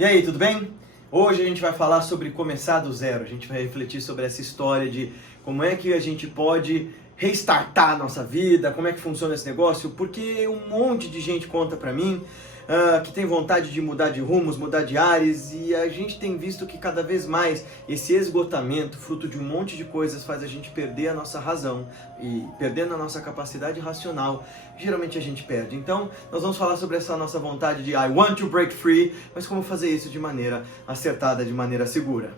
E aí, tudo bem? Hoje a gente vai falar sobre começar do zero. A gente vai refletir sobre essa história de como é que a gente pode restartar a nossa vida, como é que funciona esse negócio, porque um monte de gente conta pra mim que tem vontade de mudar de rumos, mudar de ares, e a gente tem visto que cada vez mais esse esgotamento, fruto de um monte de coisas, faz a gente perder a nossa razão, e perdendo a nossa capacidade racional, geralmente a gente perde. Então, nós vamos falar sobre essa nossa vontade de I want to break free, mas como fazer isso de maneira acertada, de maneira segura.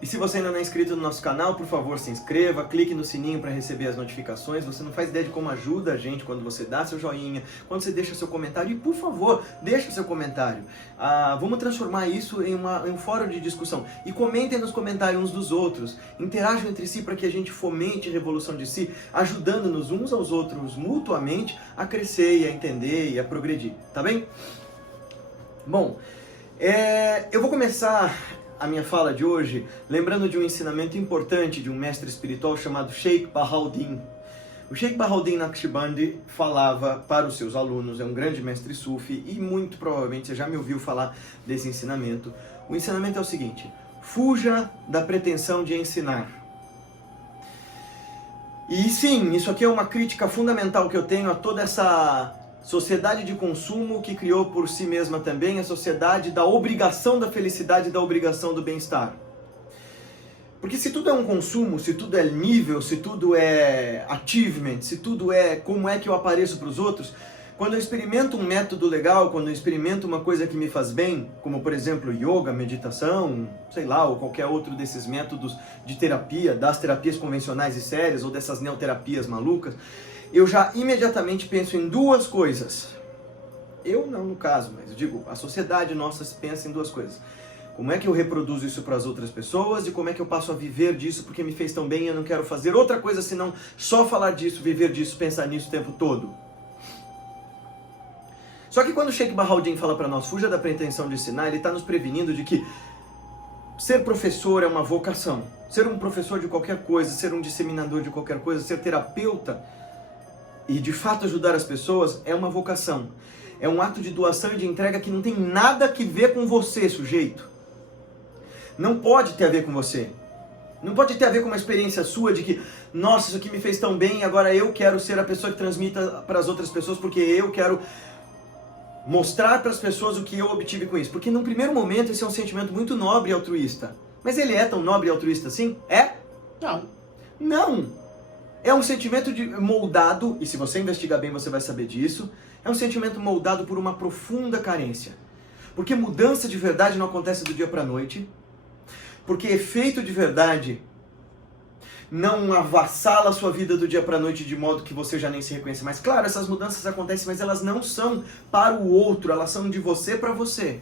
E se você ainda não é inscrito no nosso canal, por favor, se inscreva, clique no sininho para receber as notificações. Você não faz ideia de como ajuda a gente quando você dá seu joinha, quando você deixa seu comentário. E, por favor, deixa seu comentário. Vamos transformar isso em um fórum de discussão. E comentem nos comentários uns dos outros. Interajam entre si para que a gente fomente a revolução de si, ajudando-nos uns aos outros mutuamente a crescer e a entender e a progredir. Tá bem? Bom, eu vou começar a minha fala de hoje lembrando de um ensinamento importante de um mestre espiritual chamado Sheikh Bahauddin. O Sheikh Bahauddin Naqshbandi falava para os seus alunos, é um grande mestre sufi e muito provavelmente você já me ouviu falar desse ensinamento. O ensinamento é o seguinte: fuja da pretensão de ensinar. E sim, isso aqui é uma crítica fundamental que eu tenho a toda essa sociedade de consumo que criou por si mesma também a sociedade da obrigação da felicidade e da obrigação do bem-estar. Porque se tudo é um consumo, se tudo é nível, se tudo é achievement, se tudo é como é que eu apareço para os outros, quando eu experimento um método legal, quando eu experimento uma coisa que me faz bem, como por exemplo yoga, meditação, sei lá, ou qualquer outro desses métodos de terapia, das terapias convencionais e sérias, ou dessas neoterapias malucas, eu já imediatamente penso em duas coisas. Eu não, no caso, mas eu digo, a sociedade nossa pensa em duas coisas. Como é que eu reproduzo isso para as outras pessoas e como é que eu passo a viver disso porque me fez tão bem e eu não quero fazer outra coisa senão só falar disso, viver disso, pensar nisso o tempo todo. Só que quando o Sheikh Bahauddin fala para nós, fuja da pretensão de ensinar, ele está nos prevenindo de que ser professor é uma vocação. Ser um professor de qualquer coisa, ser um disseminador de qualquer coisa, ser terapeuta e de fato ajudar as pessoas é uma vocação. É um ato de doação e de entrega que não tem nada a ver com você, sujeito. Não pode ter a ver com você. Não pode ter a ver com uma experiência sua de que, nossa, isso aqui me fez tão bem, agora eu quero ser a pessoa que transmita para as outras pessoas porque eu quero mostrar para as pessoas o que eu obtive com isso. Porque num primeiro momento esse é um sentimento muito nobre e altruísta. Mas ele é tão nobre e altruísta assim? É? Não. Não! É um sentimento moldado, e se você investigar bem você vai saber disso, é um sentimento moldado por uma profunda carência. Porque mudança de verdade não acontece do dia para a noite, porque efeito de verdade não avassala a sua vida do dia para a noite de modo que você já nem se reconhece mais. Claro, essas mudanças acontecem, mas elas não são para o outro, elas são de você para você.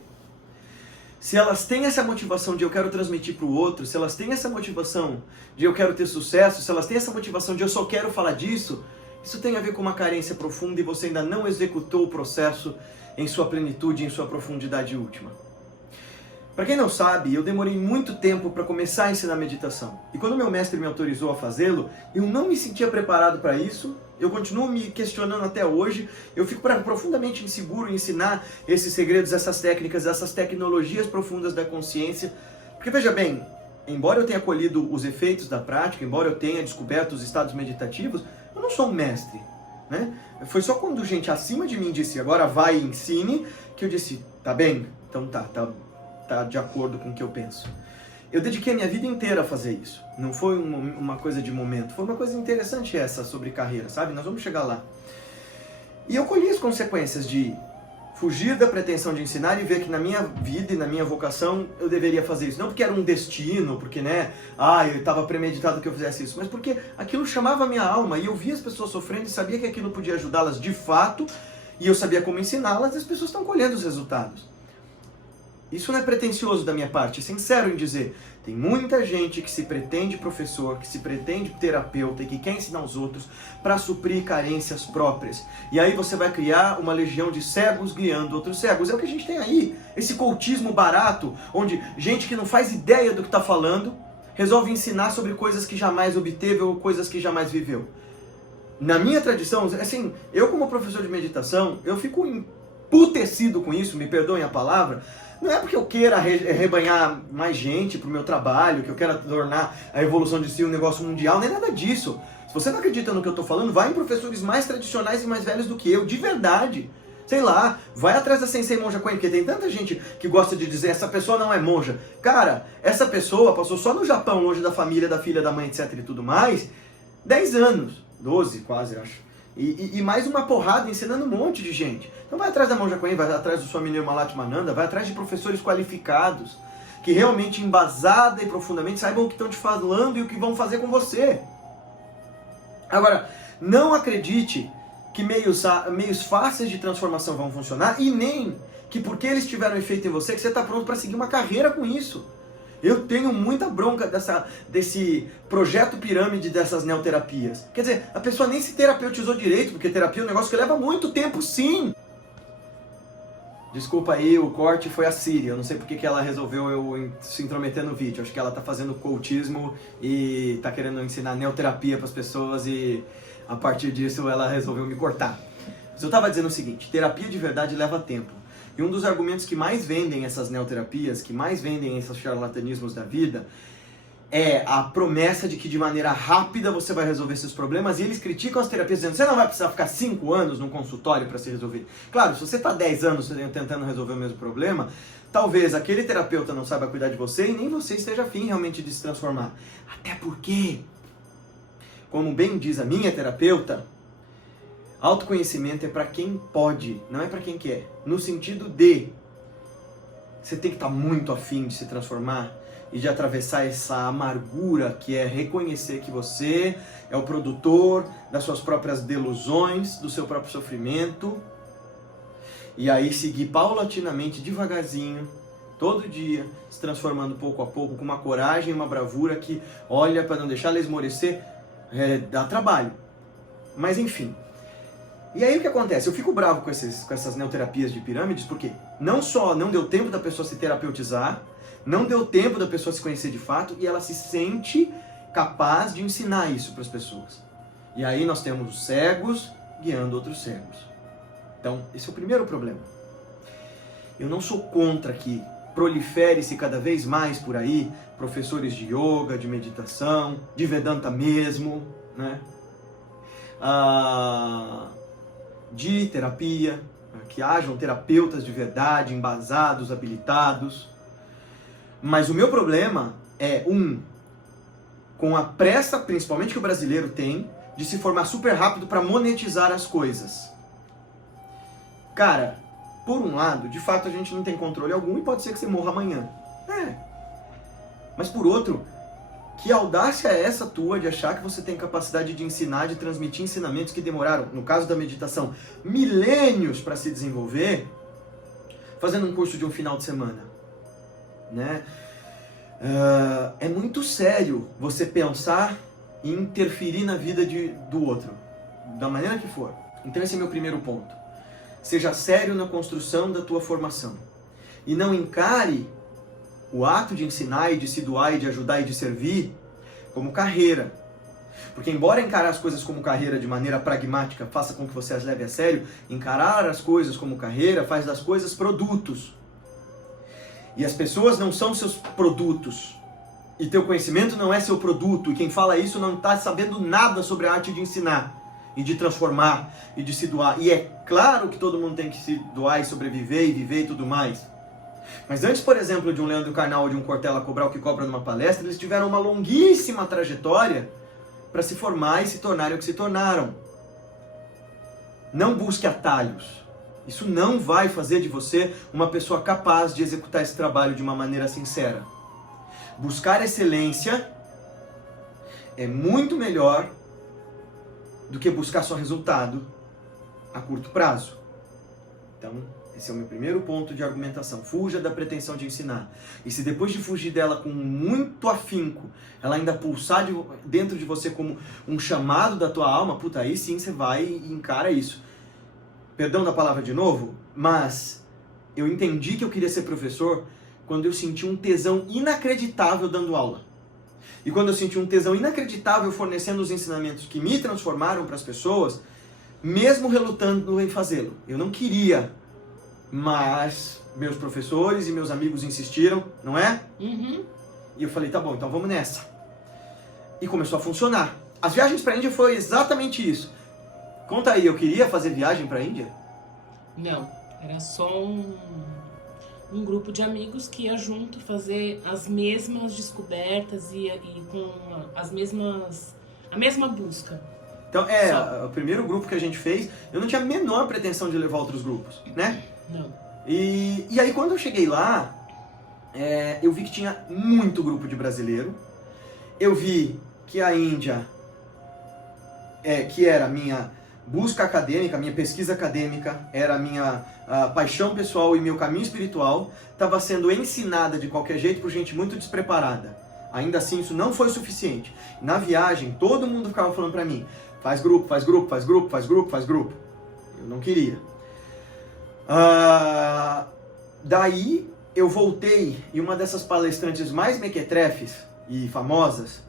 Se elas têm essa motivação de eu quero transmitir para o outro, se elas têm essa motivação de eu quero ter sucesso, se elas têm essa motivação de eu só quero falar disso, isso tem a ver com uma carência profunda e você ainda não executou o processo em sua plenitude, em sua profundidade última. Para quem não sabe, eu demorei muito tempo para começar a ensinar meditação. E quando meu mestre me autorizou a fazê-lo, eu não me sentia preparado para isso. Eu continuo me questionando até hoje. Eu fico profundamente inseguro em ensinar esses segredos, essas técnicas, essas tecnologias profundas da consciência. Porque veja bem, embora eu tenha colhido os efeitos da prática, embora eu tenha descoberto os estados meditativos, eu não sou um mestre, né? Foi só quando gente acima de mim disse, agora vai e ensine, que eu disse, tá bem, então tá de acordo com o que eu penso. Eu dediquei a minha vida inteira a fazer isso. Não foi uma coisa de momento. Foi uma coisa interessante essa sobre carreira, sabe? Nós vamos chegar lá. E eu colhi as consequências de fugir da pretensão de ensinar e ver que na minha vida e na minha vocação eu deveria fazer isso. Não porque era um destino, porque, eu estava premeditado que eu fizesse isso, mas porque aquilo chamava a minha alma e eu via as pessoas sofrendo e sabia que aquilo podia ajudá-las de fato e eu sabia como ensiná-las e as pessoas estão colhendo os resultados. Isso não é pretensioso da minha parte, é sincero em dizer. Tem muita gente que se pretende professor, que se pretende terapeuta e que quer ensinar os outros para suprir carências próprias. E aí você vai criar uma legião de cegos guiando outros cegos. É o que a gente tem aí, esse cultismo barato, onde gente que não faz ideia do que está falando, resolve ensinar sobre coisas que jamais obteve ou coisas que jamais viveu. Na minha tradição, assim, eu como professor de meditação, eu fico emputecido com isso, me perdoem a palavra. Não é porque eu queira rebanhar mais gente pro meu trabalho, que eu quero tornar a evolução de si um negócio mundial, nem nada disso. Se você não acredita no que eu tô falando, vai em professores mais tradicionais e mais velhos do que eu, de verdade. Sei lá, vai atrás da Sensei Monja Coen, porque tem tanta gente que gosta de dizer essa pessoa não é monja. Cara, essa pessoa passou só no Japão, longe da família, da filha, da mãe, etc e tudo mais, 10 anos, 12 quase, acho. E mais uma porrada ensinando um monte de gente. Então vai atrás da Monja Coen, vai atrás do Swami Nirmalatmananda, vai atrás de professores qualificados, que realmente embasada e profundamente saibam o que estão te falando e o que vão fazer com você. Agora, não acredite que meios fáceis de transformação vão funcionar e nem que porque eles tiveram efeito em você que você está pronto para seguir uma carreira com isso. Eu tenho muita bronca desse projeto pirâmide dessas neoterapias. Quer dizer, a pessoa nem se terapeutizou direito, porque terapia é um negócio que leva muito tempo, sim. Desculpa aí, o corte foi a Siri. Eu não sei porque que ela resolveu se intrometer no vídeo. Acho que ela tá fazendo coachismo e tá querendo ensinar neoterapia para as pessoas e a partir disso ela resolveu me cortar. Mas eu tava dizendo o seguinte, terapia de verdade leva tempo. E um dos argumentos que mais vendem essas neoterapias, que mais vendem esses charlatanismos da vida, é a promessa de que de maneira rápida você vai resolver seus problemas, e eles criticam as terapias dizendo que você não vai precisar ficar 5 anos num consultório para se resolver. Claro, se você está 10 anos tentando resolver o mesmo problema, talvez aquele terapeuta não saiba cuidar de você e nem você esteja afim realmente de se transformar. Até porque, como bem diz a minha terapeuta, autoconhecimento é para quem pode, não é para quem quer. No sentido de, você tem que estar muito afim de se transformar e de atravessar essa amargura que é reconhecer que você é o produtor das suas próprias delusões, do seu próprio sofrimento. E aí seguir paulatinamente, devagarzinho, todo dia, se transformando pouco a pouco, com uma coragem e uma bravura que, olha, para não deixar ela esmorecer, dá trabalho. Mas enfim. E aí o que acontece? Eu fico bravo com essas neoterapias de pirâmides, porque não só não deu tempo da pessoa se terapeutizar, não deu tempo da pessoa se conhecer de fato, e ela se sente capaz de ensinar isso para as pessoas. E aí nós temos os cegos guiando outros cegos. Então, esse é o primeiro problema. Eu não sou contra que prolifere-se cada vez mais por aí professores de yoga, de meditação, de Vedanta mesmo, né? De terapia, que hajam terapeutas de verdade, embasados, habilitados. Mas o meu problema é, com a pressa, principalmente que o brasileiro tem, de se formar super rápido para monetizar as coisas. Cara, por um lado, de fato a gente não tem controle algum e pode ser que você morra amanhã. Mas por outro, que audácia é essa tua de achar que você tem capacidade de ensinar, de transmitir ensinamentos que demoraram, no caso da meditação, milênios para se desenvolver, fazendo um curso de um final de semana, né? É muito sério você pensar em interferir na vida do outro, da maneira que for. Então esse é meu primeiro ponto. Seja sério na construção da tua formação. E não encare o ato de ensinar e de se doar e de ajudar e de servir como carreira. Porque embora encarar as coisas como carreira de maneira pragmática faça com que você as leve a sério, encarar as coisas como carreira faz das coisas produtos. E as pessoas não são seus produtos. E teu conhecimento não é seu produto. E quem fala isso não está sabendo nada sobre a arte de ensinar. E de transformar. E de se doar. E é claro que todo mundo tem que se doar e sobreviver e viver e tudo mais. Mas antes, por exemplo, de um Leandro Carnal ou de um Cortella cobrar o que cobra numa palestra, eles tiveram uma longuíssima trajetória para se formar e se tornarem o que se tornaram. Não busque atalhos. Isso não vai fazer de você uma pessoa capaz de executar esse trabalho de uma maneira sincera. Buscar excelência é muito melhor do que buscar só resultado a curto prazo. Então, esse é o meu primeiro ponto de argumentação. Fuja da pretensão de ensinar. E se depois de fugir dela com muito afinco, ela ainda pulsar dentro de você como um chamado da tua alma, puta, aí sim você vai e encara isso. Perdão da palavra de novo, mas eu entendi que eu queria ser professor quando eu senti um tesão inacreditável dando aula. E quando eu senti um tesão inacreditável fornecendo os ensinamentos que me transformaram para as pessoas, mesmo relutando em fazê-lo. Eu não queria, mas meus professores e meus amigos insistiram, não é? Uhum. E eu falei, tá bom, então vamos nessa. E começou a funcionar. As viagens para a Índia foi exatamente isso. Conta aí, eu queria fazer viagem para a Índia? Não, era só um grupo de amigos que ia junto fazer as mesmas descobertas e com a mesma busca. Então, o primeiro grupo que a gente fez, eu não tinha a menor pretensão de levar outros grupos, né? Não. E aí quando eu cheguei lá, eu vi que tinha muito grupo de brasileiro. Eu vi que a Índia, que era a minha busca acadêmica, minha pesquisa acadêmica, era a minha paixão pessoal e meu caminho espiritual, estava sendo ensinada de qualquer jeito por gente muito despreparada. Ainda assim, isso não foi suficiente. Na viagem, todo mundo ficava falando pra mim, faz grupo, faz grupo, faz grupo, faz grupo, faz grupo. Eu não queria. Daí, eu voltei e uma dessas palestrantes mais mequetrefes e famosas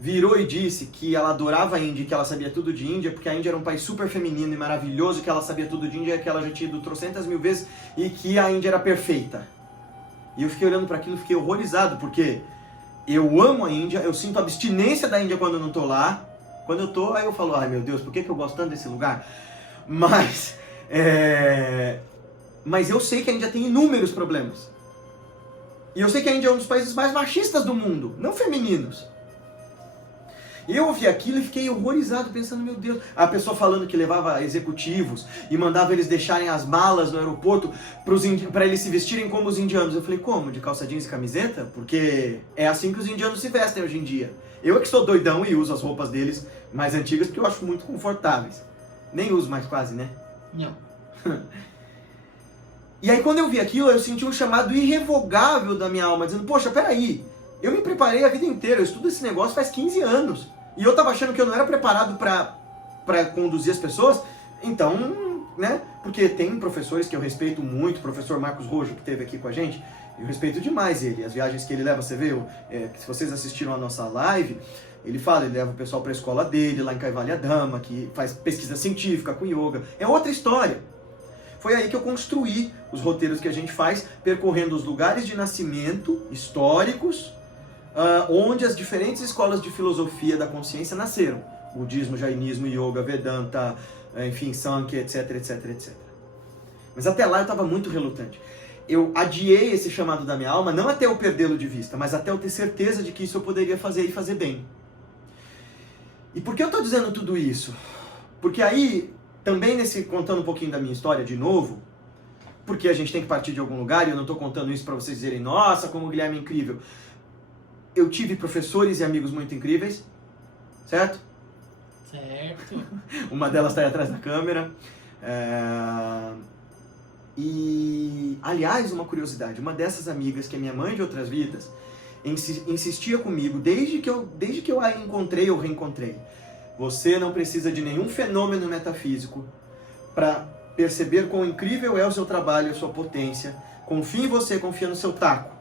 virou e disse que ela adorava a Índia e que ela sabia tudo de Índia, porque a Índia era um país super feminino e maravilhoso, que ela sabia tudo de Índia, que ela já tinha ido trocentas mil vezes e que a Índia era perfeita. E eu fiquei olhando para aquilo e fiquei horrorizado, porque eu amo a Índia, eu sinto abstinência da Índia quando eu não tô lá. Quando eu tô, aí eu falo, ai meu Deus, por que eu gosto tanto desse lugar? Mas eu sei que a Índia tem inúmeros problemas. E eu sei que a Índia é um dos países mais machistas do mundo, não femininos. E eu ouvi aquilo e fiquei horrorizado, pensando, meu Deus, a pessoa falando que levava executivos e mandava eles deixarem as malas no aeroporto para eles se vestirem como os indianos. Eu falei, como? De calça jeans e camiseta? Porque é assim que os indianos se vestem hoje em dia. Eu é que sou doidão e uso as roupas deles mais antigas porque eu acho muito confortáveis. Nem uso mais quase, né? Não. E aí quando eu vi aquilo, eu senti um chamado irrevogável da minha alma, dizendo, poxa, peraí, eu me preparei a vida inteira, eu estudo esse negócio faz 15 anos. E eu tava achando que eu não era preparado para conduzir as pessoas, então, né? Porque tem professores que eu respeito muito, o professor Marcos Rojo, que esteve aqui com a gente, eu respeito demais ele, as viagens que ele leva, você vê, se vocês assistiram a nossa live, ele fala, ele leva o pessoal para a escola dele, lá em Kaivalya-dhamma, que faz pesquisa científica com yoga, é outra história. Foi aí que eu construí os roteiros que a gente faz, percorrendo os lugares de nascimento históricos, onde as diferentes escolas de filosofia da consciência nasceram. Budismo, Jainismo, Yoga, Vedanta, enfim, Sankhya, etc, etc, etc. Mas até lá eu estava muito relutante. Eu adiei esse chamado da minha alma, não até eu perdê-lo de vista, mas até eu ter certeza de que isso eu poderia fazer e fazer bem. E por que eu estou dizendo tudo isso? Porque aí, também contando um pouquinho da minha história de novo, porque a gente tem que partir de algum lugar, e eu não estou contando isso para vocês dizerem, nossa, como o Guilherme é incrível. Eu tive professores e amigos muito incríveis, certo? Certo. Uma delas está aí atrás da câmera. E, aliás, uma curiosidade, uma dessas amigas, que é minha mãe de outras vidas, insistia comigo, desde que eu a encontrei ou reencontrei. Você não precisa de nenhum fenômeno metafísico para perceber quão incrível é o seu trabalho e a sua potência. Confie em você, confia no seu taco.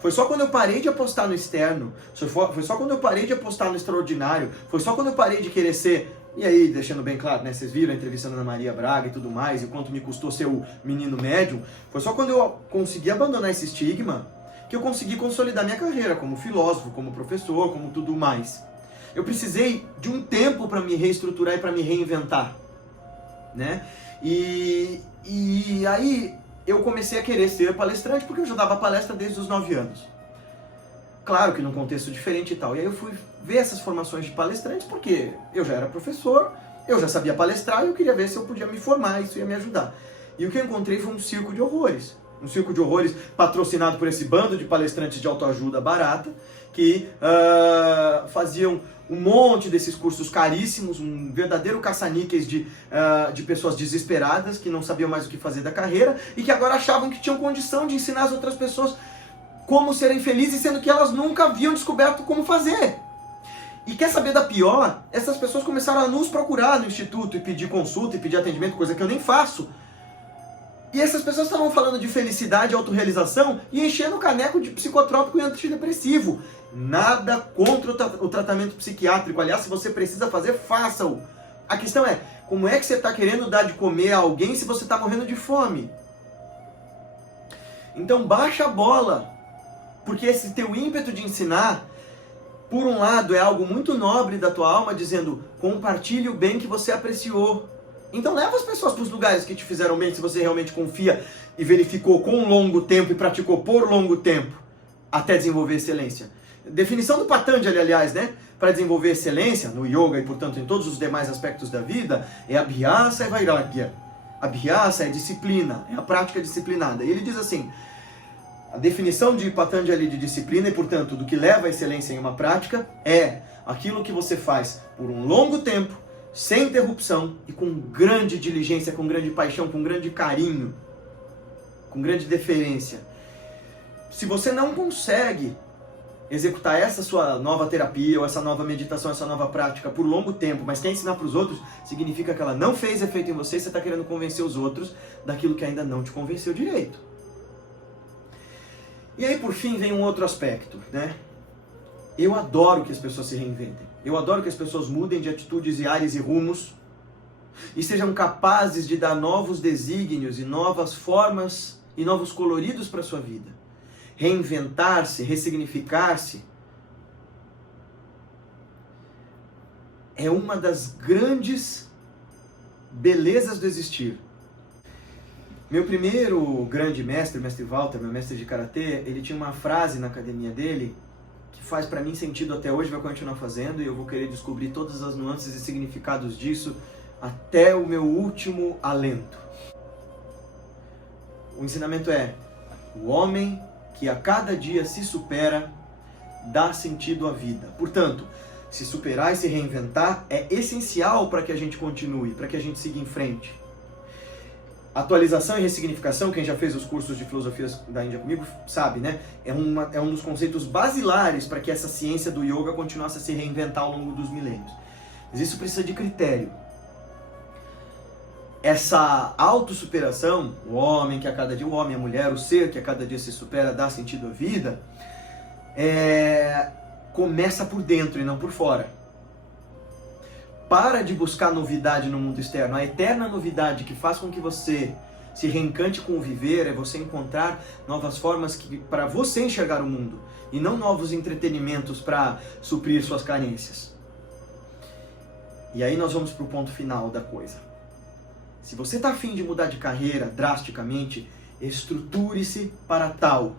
Foi só quando eu parei de apostar no externo, foi só quando eu parei de apostar no extraordinário, foi só quando eu parei de querer ser, e aí, deixando bem claro, né, vocês viram a entrevista da Ana Maria Braga e tudo mais, e quanto me custou ser o menino médium, foi só quando eu consegui abandonar esse estigma, que eu consegui consolidar minha carreira como filósofo, como professor, como tudo mais. Eu precisei de um tempo para me reestruturar e para me reinventar, né? E aí eu comecei a querer ser palestrante porque eu já dava palestra desde os 9 anos. Claro que num contexto diferente e tal. E aí eu fui ver essas formações de palestrante porque eu já era professor, eu já sabia palestrar e eu queria ver se eu podia me formar, isso ia me ajudar. E o que eu encontrei foi um circo de horrores. Um circo de horrores patrocinado por esse bando de palestrantes de autoajuda barata que faziam um monte desses cursos caríssimos, um verdadeiro caça-níqueis de pessoas desesperadas que não sabiam mais o que fazer da carreira e que agora achavam que tinham condição de ensinar as outras pessoas como serem felizes, sendo que elas nunca haviam descoberto como fazer. E quer saber da pior? Essas pessoas começaram a nos procurar no instituto e pedir consulta e pedir atendimento, coisa que eu nem faço. E essas pessoas estavam falando de felicidade e autorrealização e enchendo o caneco de psicotrópico e antidepressivo. Nada contra o tratamento psiquiátrico. Aliás, se você precisa fazer, faça-o. A questão é, como é que você está querendo dar de comer a alguém se você está morrendo de fome? Então baixa a bola. Porque esse teu ímpeto de ensinar, por um lado, é algo muito nobre da tua alma, dizendo, compartilhe o bem que você apreciou. Então leva as pessoas para os lugares que te fizeram bem, se você realmente confia e verificou com longo tempo e praticou por longo tempo, até desenvolver excelência. Definição do Patanjali, aliás, né? Para desenvolver excelência no yoga e, portanto, em todos os demais aspectos da vida, é abhyasa e vairagya. Abhyasa é disciplina, é a prática disciplinada. E ele diz assim, a definição de Patanjali de disciplina e, portanto, do que leva à excelência em uma prática é aquilo que você faz por um longo tempo, sem interrupção e com grande diligência, com grande paixão, com grande carinho, com grande deferência. Se você não consegue executar essa sua nova terapia, ou essa nova meditação, essa nova prática por longo tempo, mas quer ensinar para os outros, significa que ela não fez efeito em você e você está querendo convencer os outros daquilo que ainda não te convenceu direito. E aí, por fim, vem um outro aspecto, né? Eu adoro que as pessoas se reinventem. Eu adoro que as pessoas mudem de atitudes e áreas e rumos e sejam capazes de dar novos desígnios e novas formas e novos coloridos para a sua vida. Reinventar-se, ressignificar-se é uma das grandes belezas do existir. Meu primeiro grande mestre, Mestre Walter, meu mestre de Karatê, ele tinha uma frase na academia dele que faz para mim sentido até hoje, vai continuar fazendo, e eu vou querer descobrir todas as nuances e significados disso até o meu último alento. O ensinamento é: o homem que a cada dia se supera dá sentido à vida. Portanto, se superar e se reinventar é essencial para que a gente continue, para que a gente siga em frente. Atualização e ressignificação, quem já fez os cursos de filosofias da Índia comigo sabe, né? É um dos conceitos basilares para que essa ciência do yoga continuasse a se reinventar ao longo dos milênios. Mas isso precisa de critério. Essa autossuperação, o homem que a cada dia, o homem, a mulher, o ser que a cada dia se supera, dá sentido à vida, começa por dentro e não por fora. Para de buscar novidade no mundo externo. A eterna novidade que faz com que você se reencante com o viver é você encontrar novas formas para você enxergar o mundo e não novos entretenimentos para suprir suas carências. E aí nós vamos para o ponto final da coisa. Se você está a fim de mudar de carreira drasticamente, estruture-se para tal.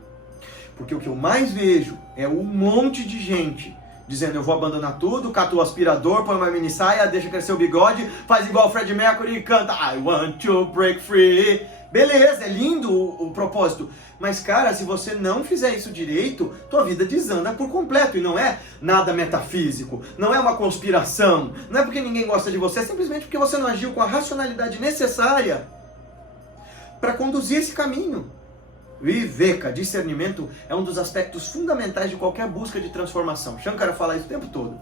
Porque o que eu mais vejo é um monte de gente dizendo, eu vou abandonar tudo, cata o aspirador, põe uma mini saia, deixa crescer o bigode, faz igual o Freddie Mercury e canta I want to break free. Beleza, é lindo o propósito. Mas, cara, se você não fizer isso direito, tua vida desanda por completo. E não é nada metafísico, não é uma conspiração, não é porque ninguém gosta de você, é simplesmente porque você não agiu com a racionalidade necessária para conduzir esse caminho. Viveka, discernimento, é um dos aspectos fundamentais de qualquer busca de transformação. Shankara fala isso o tempo todo.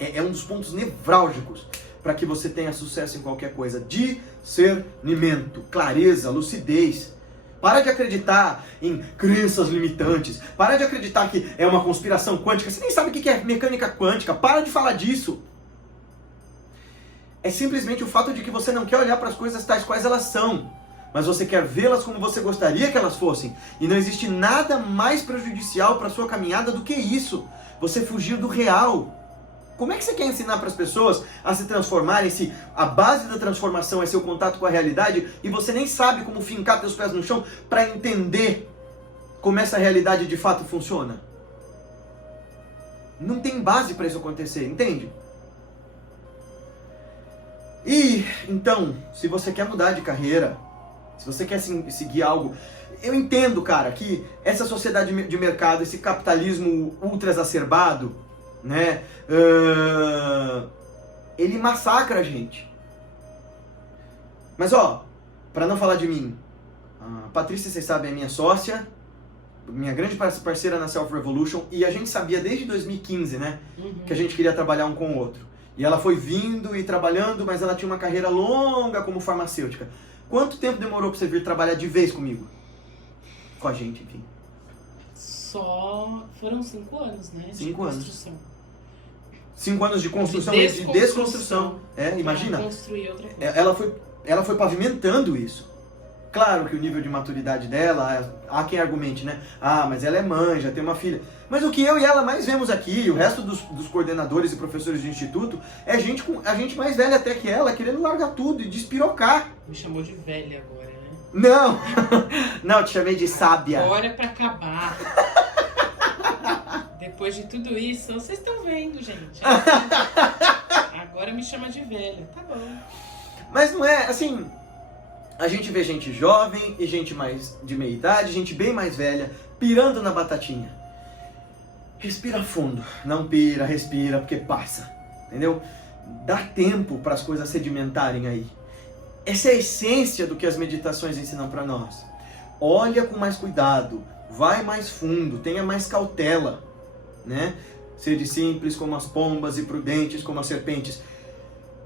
É um dos pontos nevrálgicos para que você tenha sucesso em qualquer coisa. Discernimento, clareza, lucidez. Para de acreditar em crenças limitantes. Para de acreditar que é uma conspiração quântica. Você nem sabe o que é mecânica quântica. Para de falar disso. É simplesmente o fato de que você não quer olhar para as coisas tais quais elas são, mas você quer vê-las como você gostaria que elas fossem. E não existe nada mais prejudicial para a sua caminhada do que isso. Você fugir do real. Como é que você quer ensinar para as pessoas a se transformarem se a base da transformação é seu contato com a realidade e você nem sabe como fincar seus pés no chão para entender como essa realidade de fato funciona? Não tem base para isso acontecer, entende? E, então, se você quer mudar de carreira, se você quer seguir algo, eu entendo, cara, que essa sociedade de mercado, esse capitalismo ultra exacerbado, né, ele massacra a gente. Mas, ó, pra não falar de mim, a Patrícia, vocês sabem, é minha sócia, minha grande parceira na Self Revolution, e a gente sabia desde 2015, né, que a gente queria trabalhar um com o outro. E ela foi vindo e trabalhando, mas ela tinha uma carreira longa como farmacêutica. Quanto tempo demorou pra você vir trabalhar de vez comigo? Com a gente, enfim. Só foram 5 anos, né? 5 anos. Construção. 5 anos de construção De e de desconstrução. Imagina. Pra construir outra coisa. Ela foi pavimentando isso. Claro que o nível de maturidade dela, há quem argumente, né? Ah, mas ela é mãe, já tem uma filha. Mas o que eu e ela mais vemos aqui, o resto dos coordenadores e professores de instituto, é a gente mais velha até que ela, querendo largar tudo e despirocar. Me chamou de velha agora, né? Não! Não, te chamei de sábia. Agora é pra acabar. Depois de tudo isso, vocês estão vendo, gente. Agora me chama de velha. Tá bom. Mas não é, assim... A gente vê gente jovem e gente mais de meia idade, gente bem mais velha, pirando na batatinha. Respira fundo. Não pira, respira, porque passa. Entendeu? Dá tempo para as coisas sedimentarem aí. Essa é a essência do que as meditações ensinam para nós. Olha com mais cuidado, vai mais fundo, tenha mais cautela, né? Sede simples como as pombas e prudentes como as serpentes.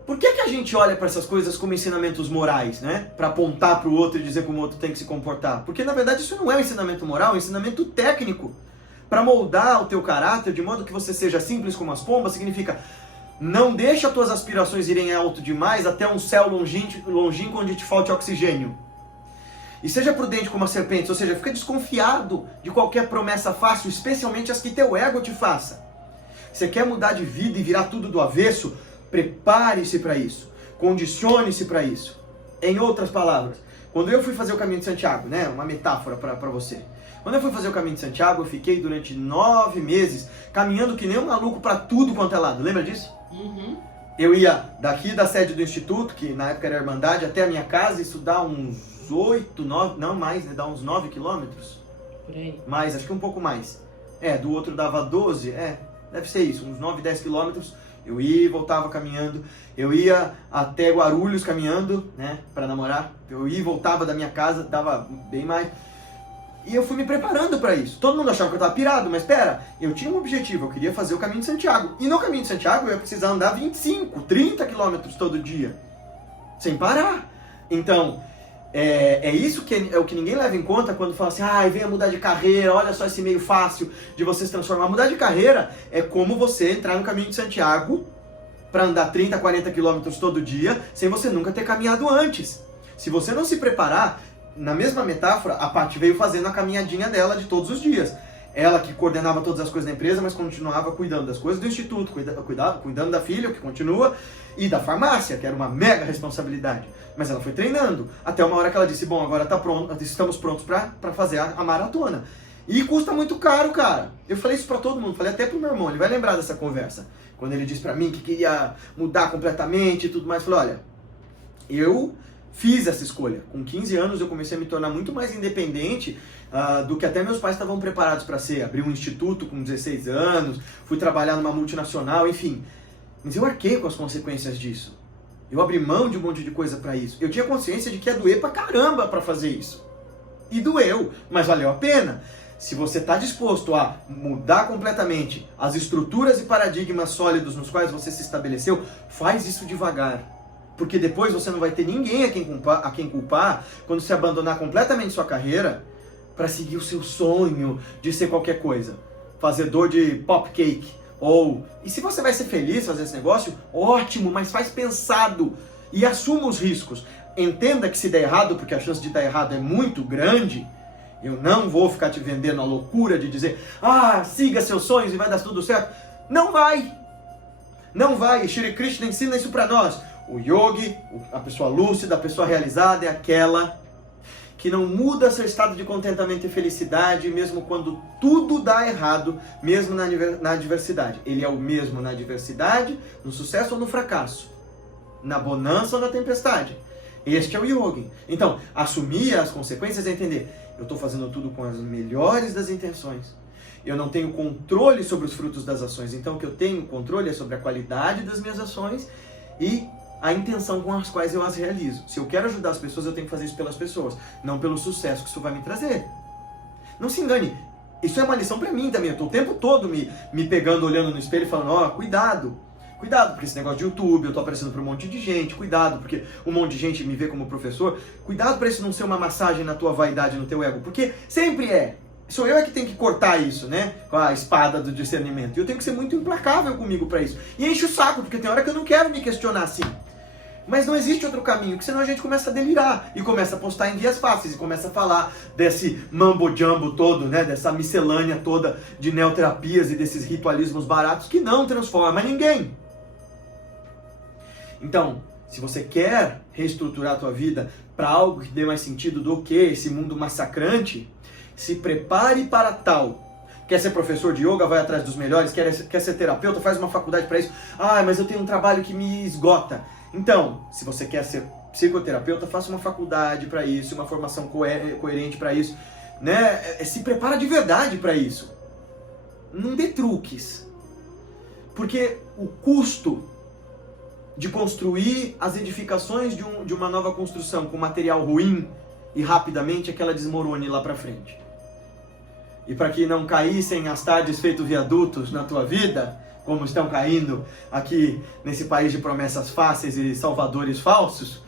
Por que a gente olha para essas coisas como ensinamentos morais, né? Para apontar para o outro e dizer como o outro tem que se comportar? Porque na verdade isso não é um ensinamento moral, é um ensinamento técnico. Para moldar o teu caráter de modo que você seja simples como as pombas, significa não deixa as tuas aspirações irem alto demais até um céu longínquo onde te falte oxigênio. E seja prudente como as serpentes, ou seja, fica desconfiado de qualquer promessa fácil, especialmente as que teu ego te faça. Você quer mudar de vida e virar tudo do avesso? Prepare-se para isso, condicione-se para isso. Em outras palavras, quando eu fui fazer o Caminho de Santiago, né, uma metáfora para você. Quando eu fui fazer o Caminho de Santiago, eu fiquei durante 9 meses caminhando que nem um maluco para tudo quanto é lado. Lembra disso? Uhum. Eu ia daqui da sede do instituto, que na época era a Irmandade, até a minha casa, isso dá uns 8, 9, não mais, né, dá uns 9 quilômetros. Por aí. Mais, acho que um pouco mais. Do outro dava 12, deve ser isso, uns 9, 10 quilômetros. Eu ia e voltava caminhando, eu ia até Guarulhos caminhando, né, para namorar. Eu ia e voltava da minha casa, dava bem mais. E eu fui me preparando para isso. Todo mundo achava que eu estava pirado, mas espera, eu tinha um objetivo, eu queria fazer o Caminho de Santiago. E no Caminho de Santiago eu ia precisar andar 25, 30 quilômetros todo dia, sem parar. Então, isso que é o que ninguém leva em conta quando fala assim, venha mudar de carreira, olha só esse meio fácil de você se transformar. Mudar de carreira é como você entrar no Caminho de Santiago para andar 30, 40 quilômetros todo dia, sem você nunca ter caminhado antes. Se você não se preparar, na mesma metáfora, a Paty veio fazendo a caminhadinha dela de todos os dias. Ela que coordenava todas as coisas da empresa, mas continuava cuidando das coisas do instituto, cuidando da filha, o que continua, e da farmácia, que era uma mega responsabilidade. Mas ela foi treinando, até uma hora que ela disse, bom, agora estamos prontos para fazer a maratona. E custa muito caro, cara. Eu falei isso para todo mundo, falei até pro meu irmão, ele vai lembrar dessa conversa. Quando ele disse para mim que queria mudar completamente e tudo mais, eu falei, olha, eu fiz essa escolha. Com 15 anos eu comecei a me tornar muito mais independente do que até meus pais estavam preparados para ser. Abri um instituto com 16 anos, fui trabalhar numa multinacional, enfim. Mas eu arquei com as consequências disso. Eu abri mão de um monte de coisa para isso. Eu tinha consciência de que ia doer pra caramba para fazer isso. E doeu, mas valeu a pena. Se você está disposto a mudar completamente as estruturas e paradigmas sólidos nos quais você se estabeleceu, faz isso devagar. Porque depois você não vai ter ninguém a quem culpar quando você abandonar completamente sua carreira para seguir o seu sonho de ser qualquer coisa. Fazedor de pop cake. E se você vai ser feliz fazer esse negócio, ótimo, mas faz pensado e assuma os riscos. Entenda que se der errado, porque a chance de dar errado é muito grande, eu não vou ficar te vendendo a loucura de dizer, siga seus sonhos e vai dar tudo certo. Não vai. Não vai. Shri Krishna ensina isso para nós. O yogi, a pessoa lúcida, a pessoa realizada é aquela que não muda seu estado de contentamento e felicidade, mesmo quando tudo dá errado, mesmo na adversidade. Ele é o mesmo na adversidade, no sucesso ou no fracasso, na bonança ou na tempestade. Este é o yogi. Então, assumir as consequências é entender, eu estou fazendo tudo com as melhores das intenções. Eu não tenho controle sobre os frutos das ações, então o que eu tenho controle é sobre a qualidade das minhas ações e a intenção com as quais eu as realizo. Se eu quero ajudar as pessoas, eu tenho que fazer isso pelas pessoas, não pelo sucesso que isso vai me trazer. Não se engane, isso é uma lição para mim também. Eu estou o tempo todo me pegando, olhando no espelho e falando, cuidado. Cuidado, porque esse negócio de YouTube, eu tô aparecendo pra um monte de gente. Cuidado, porque um monte de gente me vê como professor. Cuidado pra isso não ser uma massagem na tua vaidade, no teu ego. Porque sempre é. Sou eu que tenho que cortar isso, né? Com a espada do discernimento. E eu tenho que ser muito implacável comigo pra isso. E enche o saco, porque tem hora que eu não quero me questionar assim. Mas não existe outro caminho, porque senão a gente começa a delirar. E começa a postar em vias fáceis. E começa a falar desse mambo-jumbo todo, né? Dessa miscelânea toda de neoterapias e desses ritualismos baratos que não transforma ninguém. Então, se você quer reestruturar a tua vida para algo que dê mais sentido do que esse mundo massacrante, se prepare para tal. Quer ser professor de yoga, vai atrás dos melhores. Quer ser terapeuta, faz uma faculdade para isso. Ah, mas eu tenho um trabalho que me esgota. Então, se você quer ser psicoterapeuta, faça uma faculdade para isso, uma formação coerente para isso, né? Se prepara de verdade para isso. Não dê truques. Porque o custo de construir as edificações de uma nova construção com material ruim e rapidamente é que ela desmorone lá para frente. E para que não caíssem as tardes feito viadutos na tua vida, como estão caindo aqui nesse país de promessas fáceis e salvadores falsos,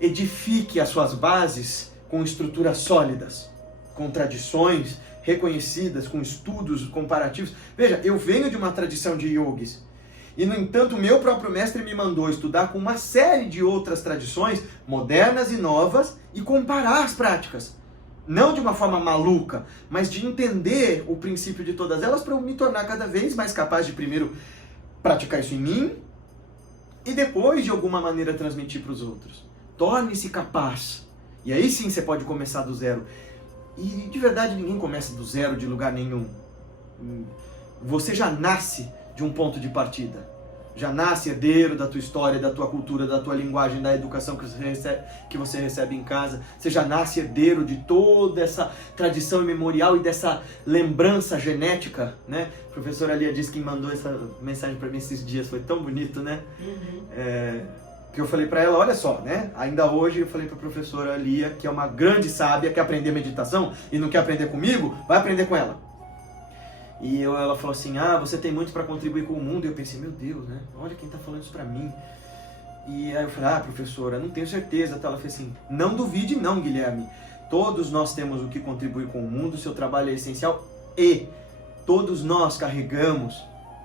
edifique as suas bases com estruturas sólidas, com tradições reconhecidas, com estudos comparativos. Veja, eu venho de uma tradição de yogis, e no entanto o meu próprio mestre me mandou estudar com uma série de outras tradições, modernas e novas, e comparar as práticas. Não de uma forma maluca, mas de entender o princípio de todas elas para eu me tornar cada vez mais capaz de primeiro praticar isso em mim e depois de alguma maneira transmitir para os outros. Torne-se capaz. E aí sim você pode começar do zero. E de verdade ninguém começa do zero de lugar nenhum. Você já nasce de um ponto de partida. Já nasce herdeiro da tua história, da tua cultura, da tua linguagem, da educação que você recebe em casa. Você já nasce herdeiro de toda essa tradição imemorial e dessa lembrança genética, né? A professora Lia disse que mandou essa mensagem para mim esses dias, foi tão bonito, né? Que eu falei para ela, olha só, né? Ainda hoje eu falei para a professora Lia, que é uma grande sábia, quer aprender meditação e não quer aprender comigo, vai aprender com ela. E ela falou assim, você tem muito para contribuir com o mundo. E eu pensei, meu Deus, né? Olha quem está falando isso para mim. E aí eu falei, professora, não tenho certeza. Ela fez assim, não duvide não, Guilherme. Todos nós temos o que contribuir com o mundo, seu trabalho é essencial. E todos nós carregamos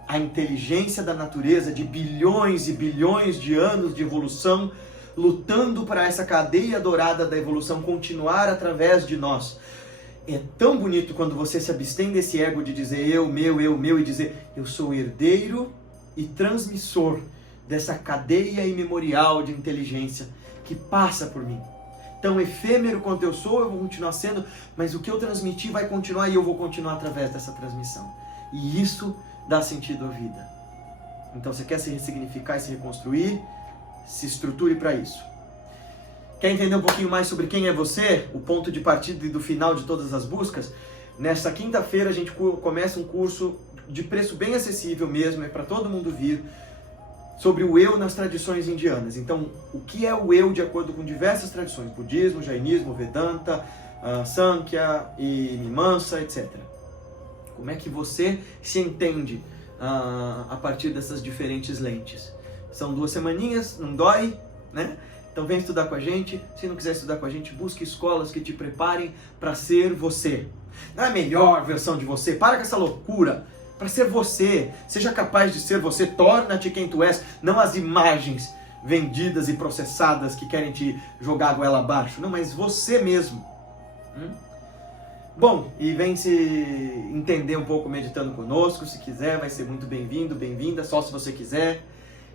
a inteligência da natureza de bilhões e bilhões de anos de evolução, lutando para essa cadeia dourada da evolução continuar através de nós. É tão bonito quando você se abstém desse ego de dizer eu, meu, e dizer eu sou herdeiro e transmissor dessa cadeia imemorial de inteligência que passa por mim. Tão efêmero quanto eu sou, eu vou continuar sendo, mas o que eu transmiti vai continuar e eu vou continuar através dessa transmissão. E isso dá sentido à vida. Então você quer se ressignificar e se reconstruir, se estruture para isso. Quer entender um pouquinho mais sobre quem é você? O ponto de partida e do final de todas as buscas? Nesta quinta-feira a gente começa um curso de preço bem acessível mesmo, é para todo mundo vir, sobre o eu nas tradições indianas. Então, o que é o eu de acordo com diversas tradições? Budismo, Jainismo, Vedanta, Sankhya e Mimamsa, etc. Como é que você se entende a partir dessas diferentes lentes? São 2 semaninhas, não dói, né? Então vem estudar com a gente. Se não quiser estudar com a gente, busque escolas que te preparem para ser você. Não é a melhor versão de você, para com essa loucura. Para ser você, seja capaz de ser você, torna-te quem tu és, não as imagens vendidas e processadas que querem te jogar a goela abaixo, não, mas você mesmo. Bom, e vem se entender um pouco meditando conosco, se quiser, vai ser muito bem-vindo, bem-vinda, só se você quiser.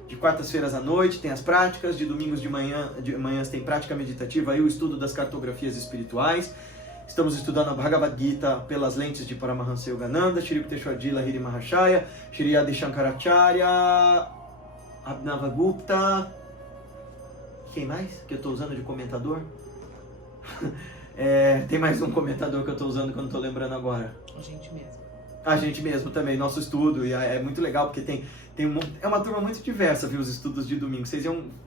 De quartas-feiras à noite tem as práticas, de domingos de manhãs tem prática meditativa e o estudo das cartografias espirituais. Estamos estudando a Bhagavad Gita pelas lentes de Paramahansa Yogananda, Shri Yukteswar Lahiri Mahashaya, Shri Adi Shankaracharya, Abhinavagupta. Quem mais que eu estou usando de comentador? Tem mais um comentador que eu estou usando que eu não estou lembrando agora. A gente mesmo. A gente mesmo também, nosso estudo, e é muito legal porque tem É uma turma muito diversa, viu, os estudos de domingo.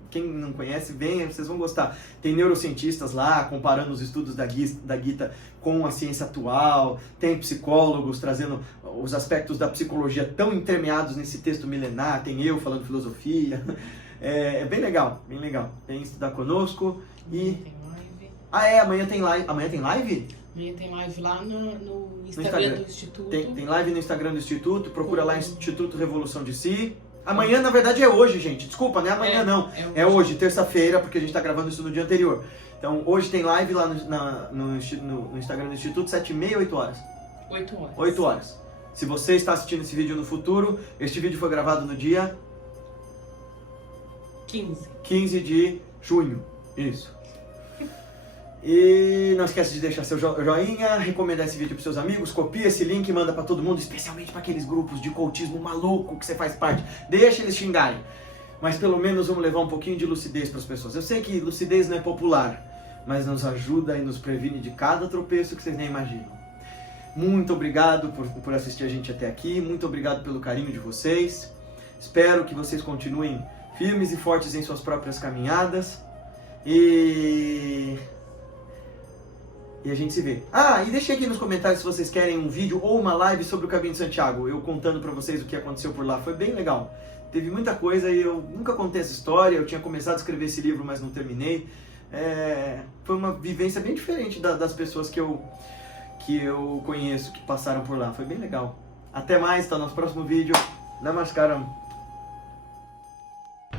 Quem não conhece, venha, vocês vão gostar. Tem neurocientistas lá, comparando os estudos da Gita com a ciência atual. Tem psicólogos trazendo os aspectos da psicologia tão entremeados nesse texto milenar. Tem eu falando filosofia. É bem legal, bem legal. Vem estudar conosco e... Tem live. Amanhã tem live. Amanhã tem live? Amanhã tem live lá no Instagram do Instituto. Tem live no Instagram do Instituto, procura lá Instituto Revolução de Si. Amanhã, na verdade, é hoje, gente. Desculpa, não é amanhã não. É hoje, terça-feira, porque a gente tá gravando isso no dia anterior. Então, hoje tem live lá no Instagram do Instituto, 7h30, 8 horas. 8 horas. 8 horas. Se você está assistindo esse vídeo no futuro, este vídeo foi gravado no dia... 15 de junho. Isso. E não esquece de deixar seu joinha, recomendar esse vídeo para seus amigos, copia esse link e manda para todo mundo, especialmente para aqueles grupos de cultismo maluco que você faz parte. Deixa eles xingarem, mas pelo menos vamos levar um pouquinho de lucidez para as pessoas. Eu sei que lucidez não é popular, mas nos ajuda e nos previne de cada tropeço que vocês nem imaginam. Muito obrigado por assistir a gente até aqui, muito obrigado pelo carinho de vocês. Espero que vocês continuem firmes e fortes em suas próprias caminhadas. E a gente se vê. E deixem aqui nos comentários se vocês querem um vídeo ou uma live sobre o Caminho de Santiago. Eu contando pra vocês o que aconteceu por lá. Foi bem legal. Teve muita coisa e eu nunca contei essa história. Eu tinha começado a escrever esse livro, mas não terminei. Foi uma vivência bem diferente das pessoas que eu conheço, que passaram por lá. Foi bem legal. Até mais, tá no nosso próximo vídeo. Namaskaram.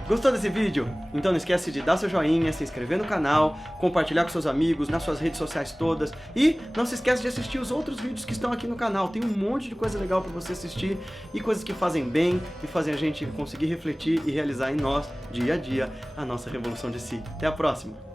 Gostou desse vídeo? Então não esquece de dar seu joinha, se inscrever no canal, compartilhar com seus amigos, nas suas redes sociais todas. E não se esquece de assistir os outros vídeos que estão aqui no canal. Tem um monte de coisa legal para você assistir e coisas que fazem bem e fazem a gente conseguir refletir e realizar em nós, dia a dia, a nossa revolução de si. Até a próxima!